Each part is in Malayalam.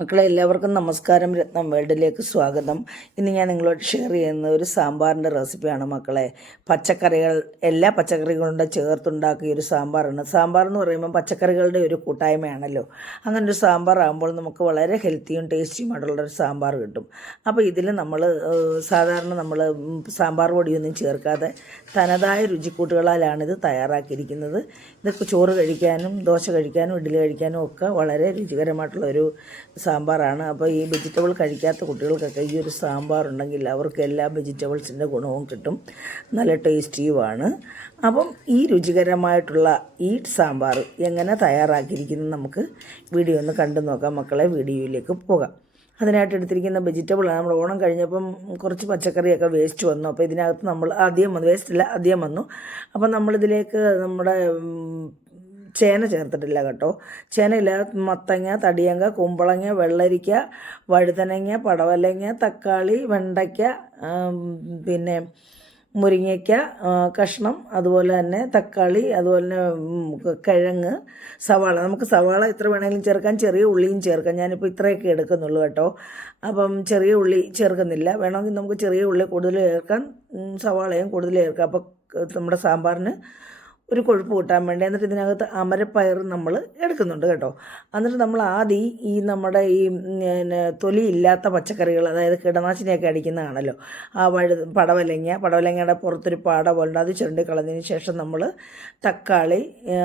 മക്കളെ എല്ലാവർക്കും നമസ്കാരം. രത്നം വേൾഡിലേക്ക് സ്വാഗതം. ഇന്ന് ഞാൻ നിങ്ങളോട് ഷെയർ ചെയ്യുന്ന ഒരു സാമ്പാറിന്റെ റെസിപ്പിയാണ് മക്കളെ. പച്ചക്കറികൾ എല്ലാ പച്ചക്കറികളുടെ ചേർത്തുണ്ടാക്കിയ ഒരു സാമ്പാറാണ്. സാമ്പാർ എന്ന് പറയുമ്പോൾ പച്ചക്കറികളുടെ ഒരു കൂട്ടായ്മയാണല്ലോ. അങ്ങനെ ഒരു സാമ്പാർ ആകുമ്പോൾ നമുക്ക് വളരെ ഹെൽത്തിയും ടേസ്റ്റിയുമായിട്ടുള്ള ഒരു സാമ്പാർ കിട്ടും. അപ്പോൾ ഇതിൽ നമ്മൾ സാധാരണ നമ്മൾ സാമ്പാർ പൊടിയൊന്നും ചേർക്കാതെ തനതായ രുചിക്കൂട്ടുകളാലാണ് ഇത് തയ്യാറാക്കിയിരിക്കുന്നത്. ഇതൊക്കെ ചോറ് കഴിക്കാനും ദോശ കഴിക്കാനും ഇഡ്ഡലി കഴിക്കാനും ഒക്കെ വളരെ രുചികരമായിട്ടുള്ള ഒരു സാമ്പാറാണ്. അപ്പോൾ ഈ വെജിറ്റബിൾ കഴിക്കാത്ത കുട്ടികൾക്കൊക്കെ ഈ ഒരു സാമ്പാർ ഉണ്ടെങ്കിൽ അവർക്ക് എല്ലാ വെജിറ്റബിൾസിന്റെ ഗുണവും കിട്ടും. നല്ല ടേസ്റ്റിയുമാണ് അപ്പം ഈ രുചികരമായിട്ടുള്ള ഈ സാമ്പാർ എങ്ങനെ തയ്യാറാക്കിയിരിക്കുന്നു നമുക്ക് വീഡിയോ ഒന്ന് കണ്ടു നോക്കാം. മക്കളെ വീഡിയോയിലേക്ക് പോകാം. അതിനായിട്ട് എടുത്തിരിക്കുന്ന വെജിറ്റബിളാണ് നമ്മൾ ഓണം കഴിഞ്ഞപ്പം കുറച്ച് പച്ചക്കറിയൊക്കെ വേസ്റ്റ് വന്നു. അപ്പോൾ ഇതിനകത്ത് നമ്മൾ ആദ്യം വന്നു. വേസ്റ്റ് അല്ല ആദ്യം വന്നു. അപ്പം നമ്മളിതിലേക്ക് നമ്മുടെ ചേന ചേർത്തിട്ടില്ല കേട്ടോ. ചേനയില്ല മത്തങ്ങ തടിയങ്ക കുമ്പളങ്ങ വെള്ളരിക്ക വഴുതനങ്ങ പടവലങ്ങ തക്കാളി വെണ്ടയ്ക്ക പിന്നെ മുരിങ്ങയ്ക്ക കഷ്ണം അതുപോലെ തന്നെ തക്കാളി അതുപോലെ തന്നെ കിഴങ്ങ് സവാള. നമുക്ക് സവാള എത്ര വേണമെങ്കിലും ചേർക്കാം ചെറിയ ഉള്ളിയും ചേർക്കാം. ഞാനിപ്പോൾ ഇത്രയൊക്കെ എടുക്കുന്നുള്ളൂ കേട്ടോ. അപ്പം ചെറിയ ഉള്ളി ചേർക്കുന്നില്ല. വേണമെങ്കിൽ നമുക്ക് ചെറിയ ഉള്ളി കൂടുതൽ ചേർക്കാം സവാളയും കൂടുതൽ ചേർക്കാം. അപ്പോൾ നമ്മുടെ സാമ്പാറിന് ഒരു കൊഴുപ്പ് കൂട്ടാൻ വേണ്ടി എന്നിട്ട് ഇതിനകത്ത് അമരപ്പയർ നമ്മൾ എടുക്കുന്നുണ്ട് കേട്ടോ. എന്നിട്ട് നമ്മൾ ആദ്യം ഈ നമ്മുടെ ഈ തൊലി ഇല്ലാത്ത പച്ചക്കറികൾ അതായത് കീടനാശിനിയൊക്കെ അടിക്കുന്നതാണല്ലോ. ആ വഴു പടവലങ്ങ പടവലങ്ങയുടെ പുറത്തൊരു പാട പോലെ അത് ചുരണ്ടി കളഞ്ഞതിന് ശേഷം നമ്മൾ തക്കാളി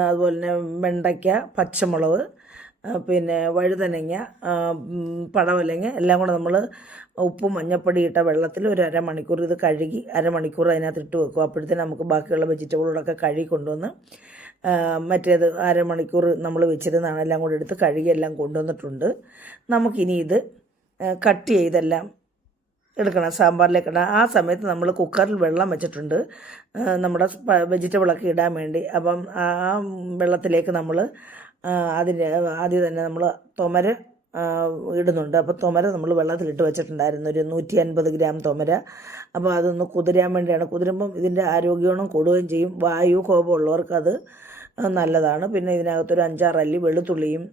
അതുപോലെ തന്നെ വെണ്ടയ്ക്ക പച്ചമുളക് പിന്നെ വഴുതനങ്ങ പടവലങ്ങ എല്ലാം കൂടെ നമ്മൾ ഉപ്പും മഞ്ഞപ്പൊടി ഇട്ട വെള്ളത്തിൽ ഒരു അരമണിക്കൂർ ഇത് കഴുകി അരമണിക്കൂർ അതിനകത്ത് ഇട്ട് വെക്കും. അപ്പോഴത്തേന് നമുക്ക് ബാക്കിയുള്ള വെജിറ്റബിളുകളൊക്കെ കഴുകി കൊണ്ടുവന്ന് മറ്റേത് അരമണിക്കൂർ നമ്മൾ വെച്ചിരുന്നാണ് എല്ലാം കൂടെ എടുത്ത് കഴുകി എല്ലാം കൊണ്ടുവന്നിട്ടുണ്ട്. നമുക്കിനി ഇത് കട്ട് ചെയ്തെല്ലാം എടുക്കണം സാമ്പാറിലേക്ക് ഇടാം. ആ സമയത്ത് നമ്മൾ കുക്കറിൽ വെള്ളം വെച്ചിട്ടുണ്ട്. നമ്മുടെ വെജിറ്റബിളൊക്കെ ഇടാൻ വേണ്ടി. അപ്പം ആ വെള്ളത്തിലേക്ക് നമ്മൾ അതിന് ആദ്യം തന്നെ നമ്മൾ തുമര ഇടുന്നുണ്ട്. അപ്പോൾ തുമര നമ്മൾ വെള്ളത്തിലിട്ട് വെച്ചിട്ടുണ്ടായിരുന്നു. ഒരു നൂറ്റി അൻപത് ഗ്രാം തുമര. അപ്പോൾ അതൊന്ന് കുതിരാൻ വേണ്ടിയാണ്. കുതിരുമ്പം ഇതിന്റെ ആരോഗ്യഗുണം കൂടുകയും ചെയ്യും. വായു കോപമുള്ളവർക്ക് അത് നല്ലതാണ്. പിന്നെ ഇതിനകത്തൊരു അഞ്ചാറ് അല്ലി വെളുത്തുള്ളിയും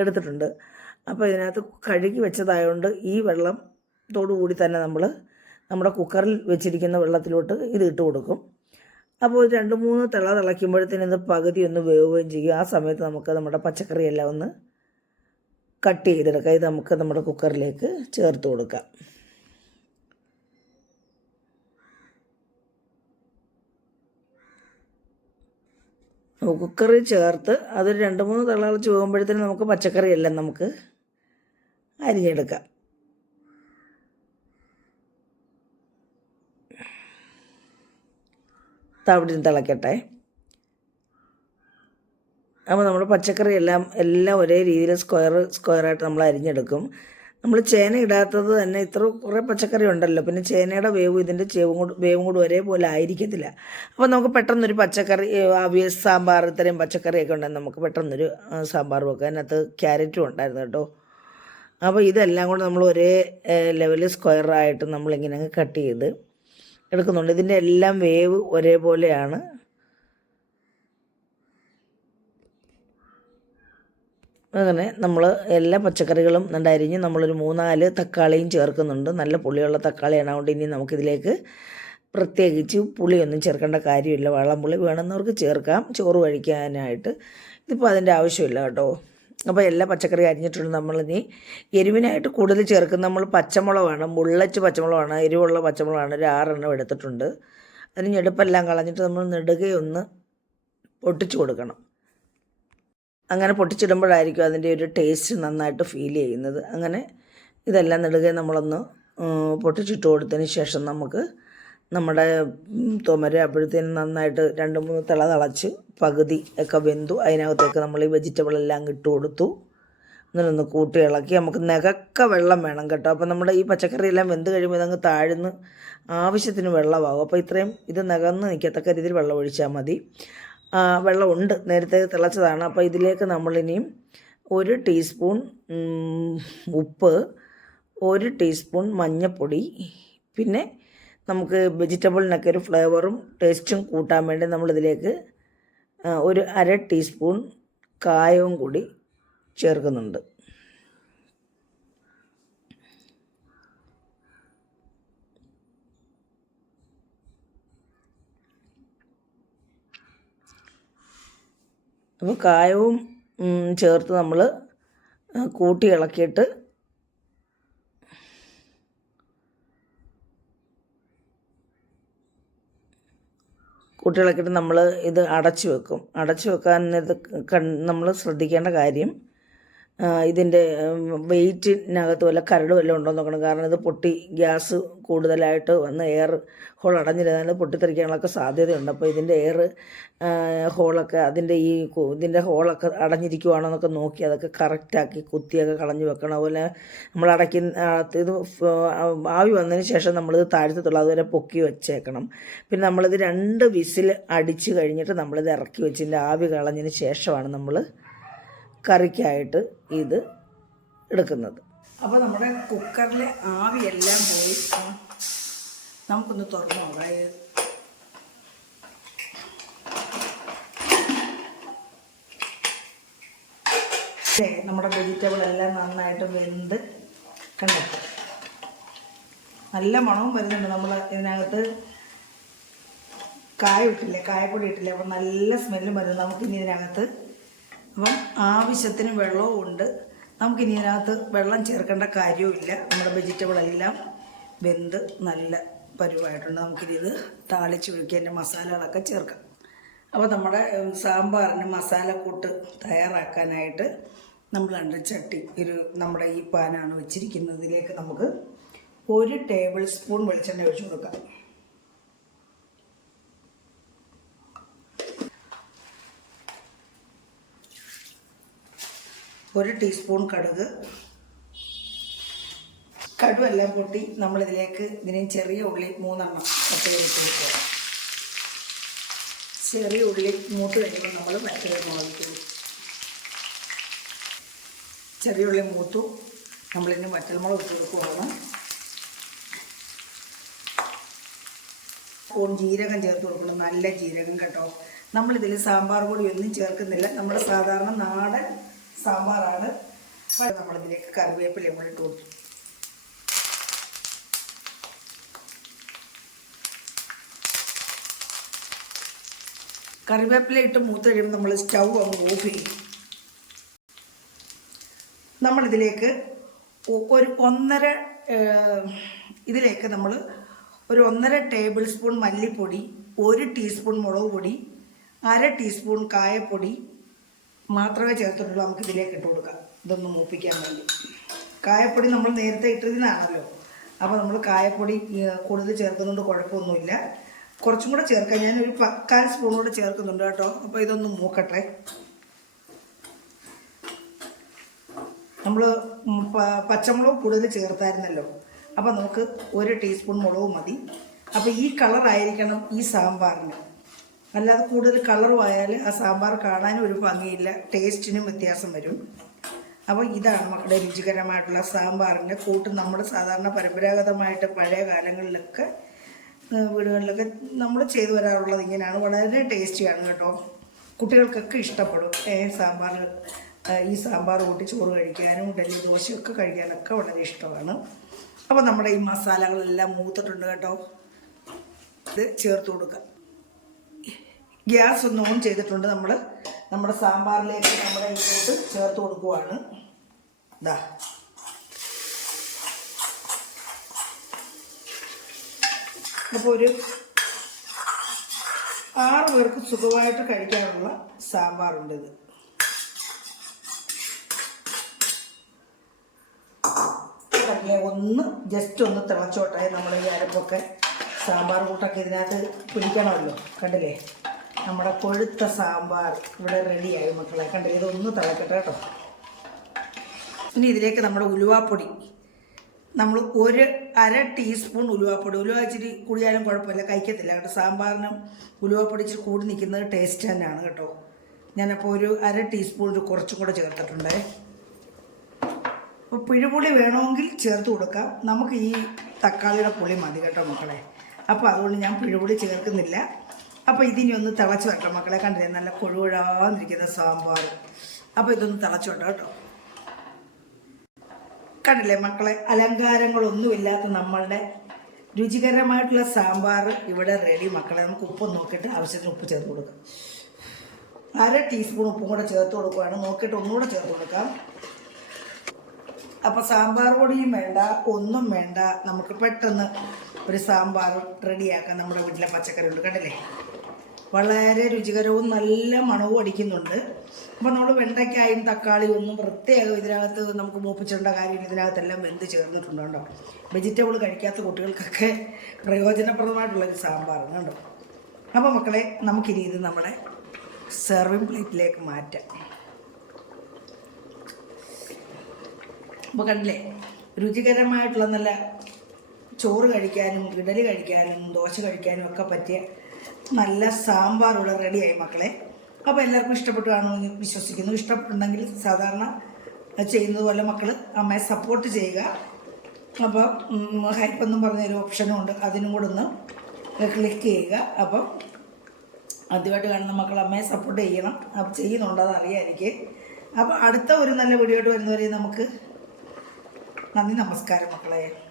എടുത്തിട്ടുണ്ട്. അപ്പോൾ ഇതിനകത്ത് കഴുകി വെച്ചതായതുകൊണ്ട് ഈ വെള്ളം കൂടി തന്നെ നമ്മൾ നമ്മുടെ കുക്കറിൽ വെച്ചിരിക്കുന്ന വെള്ളത്തിലോട്ട് ഇത് ഇട്ട് കൊടുക്കും. അപ്പോൾ രണ്ട് മൂന്ന് തിള തിളയ്ക്കുമ്പോഴത്തേന് പകുതി ഒന്ന് വേവുകയും ചെയ്യും. ആ സമയത്ത് നമുക്ക് നമ്മുടെ പച്ചക്കറിയെല്ലാം ഒന്ന് കട്ട് ചെയ്തെടുക്കാം. ഇത് നമുക്ക് നമ്മുടെ കുക്കറിലേക്ക് ചേർത്ത് കൊടുക്കാം. കുക്കറിൽ ചേർത്ത് അതൊരു രണ്ട് മൂന്ന് തിളച്ച് പോകുമ്പോഴത്തേന് നമുക്ക് പച്ചക്കറിയെല്ലാം നമുക്ക് അരിഞ്ഞെടുക്കാം. തവിടി തിളക്കട്ടെ. അപ്പോൾ നമ്മൾ പച്ചക്കറി എല്ലാം എല്ലാം ഒരേ രീതിയിൽ സ്ക്വയർ സ്ക്വയറായിട്ട് നമ്മൾ അരിഞ്ഞെടുക്കും. നമ്മൾ ചേന ഇടാത്തത് തന്നെ ഇത്ര കുറേ പച്ചക്കറി ഉണ്ടല്ലോ. പിന്നെ ചേനയുടെ വേവ് ഇതിന്റെ ചേവും കൂടി വേവും കൂടി ഒരേപോലെ ആയിരിക്കത്തില്ല. അപ്പോൾ നമുക്ക് പെട്ടെന്നൊരു പച്ചക്കറി അവിയൽ സാമ്പാർ ഇത്രയും പച്ചക്കറിയൊക്കെ ഉണ്ടെങ്കിൽ നമുക്ക് പെട്ടെന്നൊരു സാമ്പാർ വെക്കാം. അതിനകത്ത് ക്യാരറ്റും ഉണ്ടായിരുന്നു കേട്ടോ. അപ്പോൾ ഇതെല്ലാം കൂടെ നമ്മൾ ഒരേ ലെവലിൽ സ്ക്വയറായിട്ട് നമ്മളിങ്ങനെ കട്ട് ചെയ്ത് എടുക്കുന്നുണ്ട്. ഇതിന്റെ എല്ലാം വേവ് ഒരേപോലെയാണ്. അങ്ങനെ നമ്മൾ എല്ലാ പച്ചക്കറികളും നല്ല അരിഞ്ഞ് നമ്മളൊരു മൂന്നാൽ തക്കാളിയും ചേർക്കുന്നുണ്ട്. നല്ല പുളിയുള്ള തക്കാളിയാണ്. അതുകൊണ്ട് ഇനി നമുക്കിതിലേക്ക് പ്രത്യേകിച്ച് പുളിയൊന്നും ചേർക്കേണ്ട കാര്യമില്ല. വളംപുളി വേണമെന്നവർക്ക് ചേർക്കാം. ചോറ് കഴിക്കാനായിട്ട്. ഇതിപ്പോൾ അതിന്റെ ആവശ്യമില്ല കേട്ടോ. അപ്പോൾ എല്ലാ പച്ചക്കറി അരിഞ്ഞിട്ടുണ്ട് നമ്മളിനി. എരിവിനായിട്ട് കൂടുതൽ ചേർക്കുന്ന നമ്മൾ പച്ചമുളകാണ്. മുള്ളച്ച് പച്ചമുളകാണ്. എരിവുള്ള പച്ചമുളകാണ്. ഒരു ആറെണ്ണം എടുത്തിട്ടുണ്ട്. അതിന് ഞെടുപ്പെല്ലാം കളഞ്ഞിട്ട് നമ്മൾ നെടുകയൊന്ന് പൊട്ടിച്ചു കൊടുക്കണം. അങ്ങനെ പൊട്ടിച്ചിടുമ്പോഴായിരിക്കും അതിന്റെ ഒരു ടേസ്റ്റ് നന്നായിട്ട് ഫീൽ ചെയ്യുന്നത്. അങ്ങനെ ഇതെല്ലാം നെടുകെ നമ്മളൊന്ന് പൊട്ടിച്ചിട്ട് കൊടുത്തതിന് ശേഷം നമുക്ക് നമ്മുടെ തുമര അപ്പോഴത്തേനും നന്നായിട്ട് രണ്ട് മൂന്ന് തിള തിളച്ച് പകുതി ഒക്കെ വെന്തു. അതിനകത്തേക്ക് നമ്മൾ ഈ വെജിറ്റബിൾ എല്ലാം ഇട്ട് കൊടുത്തു. എന്നിട്ടൊന്ന് കൂട്ടി ഇളക്കി. നമുക്ക് നികക്ക വെള്ളം വേണം കേട്ടോ. അപ്പോൾ നമ്മുടെ ഈ പച്ചക്കറിയെല്ലാം വെന്ത് കഴിയുമ്പോൾ ഇതങ്ങ് താഴ്ന്ന് ആവശ്യത്തിന് വെള്ളമാകും. അപ്പോൾ ഇത്രയും ഇത് നികന്ന് നിൽക്കത്തക്ക രീതിയിൽ വെള്ളം ഒഴിച്ചാൽ മതി. വെള്ളമുണ്ട്. നേരത്തെ തിളച്ചതാണ്. അപ്പോൾ ഇതിലേക്ക് നമ്മളിനിയും ഒരു ടീസ്പൂൺ ഉപ്പ് ഒരു ടീസ്പൂൺ മഞ്ഞൾപ്പൊടി പിന്നെ നമുക്ക് വെജിറ്റബിളിനൊക്കെ ഒരു ഫ്ലേവറും ടേസ്റ്റും കൂട്ടാൻ വേണ്ടി നമ്മളിതിലേക്ക് ഒരു അര ടീസ്പൂൺ കായവും കൂടി ചേർക്കുന്നുണ്ട്. അപ്പോൾ കായവും ചേർത്ത് നമ്മൾ കൂട്ടി ഇളക്കിയിട്ട് കൂട്ടി ഇളക്കിയിട്ട് നമ്മൾ ഇത് അടച്ചു വെക്കും. അടച്ചു വെക്കാൻ ഇത് നമ്മൾ ശ്രദ്ധിക്കേണ്ട കാര്യം ഇതിന്റെ വെയിറ്റിനകത്ത് വല്ല കരട് വല്ലതും ഉണ്ടോ എന്ന് നോക്കണം. കാരണം ഇത് പൊട്ടി ഗ്യാസ് കൂടുതലായിട്ട് വന്ന് എയർ ഹോൾ അടഞ്ഞിരുന്നാൽ പൊട്ടിത്തെറിക്കാനുള്ള സാധ്യതയുണ്ട്. അപ്പോൾ ഇതിന്റെ എയർ ഹോളൊക്കെ അതിന്റെ ഈ ഇതിന്റെ ഹോളൊക്കെ അടഞ്ഞിരിക്കുവാണോ എന്നൊക്കെ നോക്കി അതൊക്കെ കറക്റ്റാക്കി കുത്തിയൊക്കെ കളഞ്ഞു വെക്കണം. അതുപോലെ നമ്മൾ അടയ്ക്കുന്ന ഇത് ആവി വന്നതിന് ശേഷം നമ്മളിത് താഴ്ത്തത്തുള്ളൂ. അതുവരെ പൊക്കി വെച്ചേക്കണം. പിന്നെ നമ്മളിത് രണ്ട് വിസിൽ അടിച്ച് കഴിഞ്ഞിട്ട് നമ്മളിത് ഇറക്കി വെച്ചതിന്റെ ആവി കളഞ്ഞതിന് ശേഷമാണ് നമ്മൾ കറിക്കായിട്ട് ഇത് എടുക്കുന്നത്. അപ്പോൾ നമ്മുടെ കുക്കറിലെ ആവിയെല്ലാം പോയി. നമുക്കൊന്ന് തുറന്നു ദേ, നമ്മുടെ വെജിറ്റബിൾ എല്ലാം നന്നായിട്ട് വെന്ത് കണ്ടോ? നല്ല മണവും വരുന്നുണ്ട് നമ്മൾ ഇതിനകത്ത്. കായ ഇട്ടില്ലേ? കായപ്പൊടി ഇട്ടില്ലേ? അപ്പം നല്ല സ്മെല്ലും വരുന്നു നമുക്കിനി ഇതിനകത്ത് അപ്പം ആവശ്യത്തിന് വെള്ളവും ഉണ്ട്. നമുക്കിനി അതിനകത്ത് വെള്ളം ചേർക്കേണ്ട കാര്യവുമില്ല. നമ്മുടെ വെജിറ്റബിൾ എല്ലാം വെന്ത് നല്ല പരുവായിട്ടുണ്ട്. നമുക്കിനി ഇത് താളിച്ച് ഒഴിക്കേണ്ട മസാലകളൊക്കെ ചേർക്കാം. അപ്പോൾ നമ്മുടെ സാമ്പാറിന് മസാലക്കൂട്ട് തയ്യാറാക്കാനായിട്ട് നമ്മൾ രണ്ട് ചട്ടി ഒരു നമ്മുടെ ഈ പാനാണ് വെച്ചിരിക്കുന്നതിലേക്ക് നമുക്ക് ഒരു ടേബിൾ സ്പൂൺ വെളിച്ചെണ്ണ ഒഴിച്ചു കൊടുക്കാം. ഒരു ടീസ്പൂൺ കടുക്. കടുവെല്ലാം പൊട്ടി നമ്മളിതിലേക്ക് ഇതിനെയും ചെറിയ ഉള്ളി മൂന്നെണ്ണം കട്ട് ചെയ്തിട്ട് വെക്കുക ചെറിയ ഉള്ളി മൂത്ത് കഴിയുമ്പോൾ നമ്മൾ മറ്റൊരു മുളകിക്കും ചെറിയ ഉള്ളി മൂത്തു. നമ്മളിന് വറ്റൽമുളക് ഇട്ട് കൊടുക്കുകയാണ്. സ്പൂൺ ജീരകം ചേർത്ത് കൊടുക്കണം. നല്ല ജീരകം കേട്ടോ. നമ്മളിതിൽ സാമ്പാർ പൊടി ഒന്നും ചേർക്കുന്നില്ല. നമ്മൾ സാധാരണ നാടൻ സാമ്പാറാണ്. നമ്മളിതിലേക്ക് കറിവേപ്പില കൂടി ഇട്ട് കൊടുത്തു. കറിവേപ്പില ഇട്ട് മൂത്ത് കഴിയുമ്പോൾ നമ്മൾ സ്റ്റൗ അങ്ങ് ഓഫ് ചെയ്യും. നമ്മളിതിലേക്ക് ഒരു ഒന്നര ഇതിലേക്ക് നമ്മൾ ഒരു ഒന്നര ടേബിൾ സ്പൂൺ മല്ലിപ്പൊടി ഒരു ടീസ്പൂൺ മുളക് പൊടി അര ടീസ്പൂൺ കായപ്പൊടി മാത്രമേ ചേർത്തിട്ടുള്ളൂ നമുക്ക് ഇതിലേക്ക് ഇട്ട് കൊടുക്കാം. ഇതൊന്ന് മൂപ്പിക്കാൻ വേണ്ടി. കായപ്പൊടി നമ്മൾ നേരത്തെ ഇട്ടതിനാണല്ലോ. അപ്പോൾ നമ്മൾ കായപ്പൊടി കൂടുതൽ ചേർക്കുന്നതുകൊണ്ട് കുഴപ്പമൊന്നുമില്ല. കുറച്ചും കൂടെ ചേർക്കാം. ഞാനൊരു പക്കാൽ സ്പൂൺ കൂടെ ചേർക്കുന്നുണ്ട് കേട്ടോ. അപ്പോൾ ഇതൊന്ന് മൂക്കട്ടെ. നമ്മൾ പച്ചമുളക് കൂടുതൽ ചേർത്തായിരുന്നല്ലോ. അപ്പോൾ നമുക്ക് ഒരു ടീസ്പൂൺ മുളകും മതി. അപ്പോൾ ഈ കളറായിരിക്കണം ഈ സാമ്പാറിന്. അല്ലാതെ കൂടുതൽ കളറും ആയാൽ ആ സാമ്പാർ കാണാനും ഒരു ഭംഗിയില്ല ടേസ്റ്റിനും വ്യത്യാസം വരും. അപ്പോൾ ഇതാണ് മക്കളുടെ രുചികരമായിട്ടുള്ള സാമ്പാറിന്റെ കൂട്ട്. നമ്മൾ സാധാരണ പരമ്പരാഗതമായിട്ട് പഴയ കാലങ്ങളിലൊക്കെ വീടുകളിലൊക്കെ നമ്മൾ ചെയ്തു വരാറുള്ളത് ഇങ്ങനെയാണ്. വളരെ ടേസ്റ്റിയാണ് കേട്ടോ. കുട്ടികൾക്കൊക്കെ ഇഷ്ടപ്പെടും. ഏ സാമ്പാർ ഈ സാമ്പാർ കൂട്ടി ചോറ് കഴിക്കാനും ഇഡലി ദോശയൊക്കെ കഴിക്കാനൊക്കെ വളരെ ഇഷ്ടമാണ്. അപ്പോൾ നമ്മുടെ ഈ മസാലകളെല്ലാം മൂത്തിട്ടുണ്ട് കേട്ടോ. ഇത് ചേർത്ത് കൊടുക്കുക ഗ്യാസ് ഒന്ന് ഓൺ ചെയ്തിട്ടുണ്ട് നമ്മൾ നമ്മുടെ സാമ്പാറിലേക്ക് നമ്മുടെ ഇതിലോട്ട് ചേർത്ത് കൊടുക്കുവാണ്. ഇതാ അപ്പോൾ ഒരു ആറ് പേർക്ക് സുഖമായിട്ട് കഴിക്കാനുള്ള സാമ്പാറുണ്ട് ഇത്. ഒന്ന് ജസ്റ്റ് ഒന്ന് തിളച്ചോട്ടെ. നമ്മുടെ ഈ അരപ്പൊക്കെ സാമ്പാർ കൂട്ടൊക്കെ ഇതിനകത്ത് പിടിക്കണമല്ലോ കണ്ടില്ലേ? നമ്മുടെ കൊഴുത്ത സാമ്പാർ ഇവിടെ റെഡിയായി മക്കളെ. കണ്ടില്ലേ ഇതൊന്ന് തിളക്കട്ടെ കേട്ടോ. പിന്നെ ഇതിലേക്ക് നമ്മുടെ ഉലുവാപ്പൊടി. നമ്മൾ ഒരു അര ടീസ്പൂൺ ഉലുവാപ്പൊടി. ഉലുവ ഇച്ചിരി കൂടിയാലും കുഴപ്പമില്ല കഴിക്കത്തില്ല കേട്ടോ. സാമ്പാറിനും ഉലുവാപ്പൊടി ഇച്ചിരി കൂടി നിൽക്കുന്നത് ടേസ്റ്റ് തന്നെയാണ് കേട്ടോ. ഞാനപ്പോൾ ഒരു അര ടീസ്പൂൺ ഒരു കുറച്ചും കൂടെ ചേർത്തിട്ടുണ്ട്. അപ്പോൾ പിഴുപുളി വേണമെങ്കിൽ ചേർത്ത് കൊടുക്കാം. നമുക്ക് ഈ തക്കാളിയുടെ പുളി മതി കേട്ടോ മക്കളെ. അപ്പോൾ അതുകൊണ്ട് ഞാൻ പിഴുപുളി ചേർക്കുന്നില്ല. അപ്പോൾ ഇതിനി ഒന്ന് തിളച്ച് വെക്കണം മക്കളെ. കണ്ടില്ലേ? നല്ല കൊഴുകൊഴാന്നിരിക്കുന്ന സാമ്പാർ. അപ്പോൾ ഇതൊന്ന് തിളച്ചോട്ടോ കേട്ടോ. കണ്ടില്ലേ മക്കളെ? അലങ്കാരങ്ങളൊന്നുമില്ലാത്ത നമ്മളുടെ രുചികരമായിട്ടുള്ള സാമ്പാർ ഇവിടെ റെഡി മക്കളെ നമുക്ക് ഉപ്പ് നോക്കിയിട്ട് ആവശ്യത്തിന് ഉപ്പ് ചേർത്ത് കൊടുക്കാം. അര ടീസ്പൂൺ ഉപ്പും കൂടെ ചേർത്ത് കൊടുക്കുകയാണ് നോക്കിയിട്ട് ഒന്നുകൂടെ ചേർത്ത് കൊടുക്കാം. അപ്പോൾ സാമ്പാർ പൊടിയും വേണ്ട ഒന്നും വേണ്ട. നമുക്ക് പെട്ടെന്ന് ഒരു സാമ്പാർ റെഡിയാക്കാൻ നമ്മുടെ വീട്ടിലെ പച്ചക്കറി ഉണ്ട് കണ്ടില്ലേ? വളരെ രുചികരവും നല്ല മണവും അടിക്കുന്നുണ്ട്. അപ്പോൾ നമ്മൾ വെണ്ടയ്ക്കായും തക്കാളിയും ഒന്നും പ്രത്യേകം ഇതിനകത്ത് നമുക്ക് മൂപ്പിച്ചിടേണ്ട കാര്യം ഇതിനകത്തെല്ലാം വെന്ത് ചേർന്നിട്ടുണ്ട് കേട്ടോ വെജിറ്റബിൾ കഴിക്കാത്ത കുട്ടികൾക്കൊക്കെ പ്രയോജനപ്രദമായിട്ടുള്ളൊരു സാമ്പാറാണ് കേട്ടോ അപ്പോൾ മക്കളെ നമുക്കിനി ഇത് നമ്മുടെ സെർവിങ് പ്ലേറ്റിലേക്ക് മാറ്റാം. അപ്പോൾ കണ്ടില്ലേ? രുചികരമായിട്ടുള്ള നല്ല ചോറ് കഴിക്കാനും ഇഡലി കഴിക്കാനും ദോശ കഴിക്കാനും ഒക്കെ പറ്റിയ നല്ല സാമ്പാർ ഇവിടെ റെഡിയായി മക്കളെ. അപ്പോൾ എല്ലാവർക്കും ഇഷ്ടപ്പെട്ടു കാണുമെന്ന് വിശ്വസിക്കുന്നു. ഇഷ്ടപ്പെട്ടുണ്ടെങ്കിൽ സാധാരണ ചെയ്യുന്നത് പോലെ മക്കൾ അമ്മയെ സപ്പോർട്ട് ചെയ്യുക. അപ്പോൾ ഹൈപ്പ് എന്നും പറഞ്ഞൊരു ഓപ്ഷനും ഉണ്ട്. അതിനും കൂടെ ഒന്ന് ക്ലിക്ക് ചെയ്യുക. അപ്പം ആദ്യമായിട്ട് കാണുന്ന മക്കൾ അമ്മയെ സപ്പോർട്ട് ചെയ്യണം. അപ്പം ചെയ്യുന്നുണ്ടോ അത് അപ്പം അടുത്ത ഒരു നല്ല വീഡിയോ ആയിട്ട് വരുന്നവരെ നമുക്ക് നന്ദി നമസ്കാരം മക്കളെ.